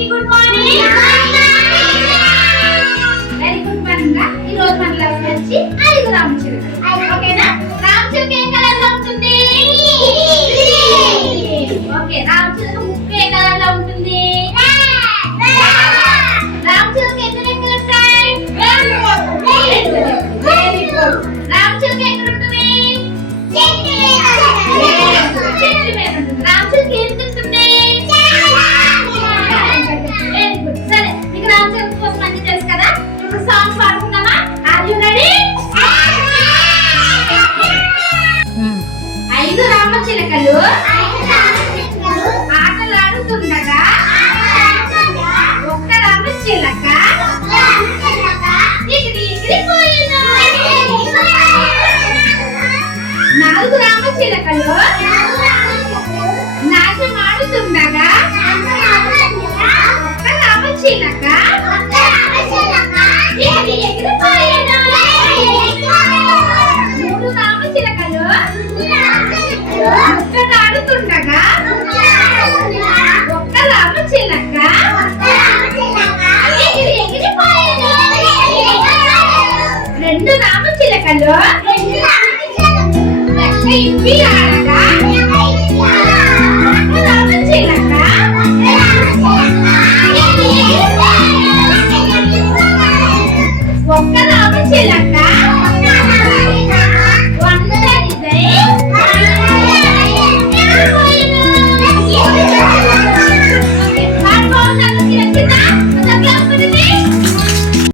అందరికీ good morning. Very good morning. ఈ రోజు మన క్లాస్ వచ్చి 5 రామచిలుకలు. ఓకేనా? రామచిలుక ఏ కలర్ లో ఉంటుంది? ఓకే. రామచిలుక ముక్కు ఏ కలర్ లో ఉంటుంది? రామచిలుక ఎన్ని రెక్కలు ఉంటాయి? Very good. రామచిలుక ఎక్కడ ఉంటుంది? చెట్టు మీద ఉంటుంది. రామచిలుక ఏం తింటుంది? Very good. సరే, మీకు రామచిలుక కోసం అన్ని తెలుసు కదా. ఇప్పుడు సాంగ్ పాడుకుందామా? Are you ready? 5 రామచిలుకలు ఆటలాడుతుండగా ఒక్క రామచిలుక ఎగిరి ఎగిరిపోయెను. 4 రామచిలుకలు నాట్యమాడుతుండగా ఒక్క రామచిలుక ఎగిరి ఎగిరిపోయెను. 3 రామచిలుకలు ముక్కలాడుతుండగా ఒక్క రామచిలుక ఎగిరి ఎగిరిపోయెను. 2 రామచిలుకలు రెక్క ఇప్పి ఆడగా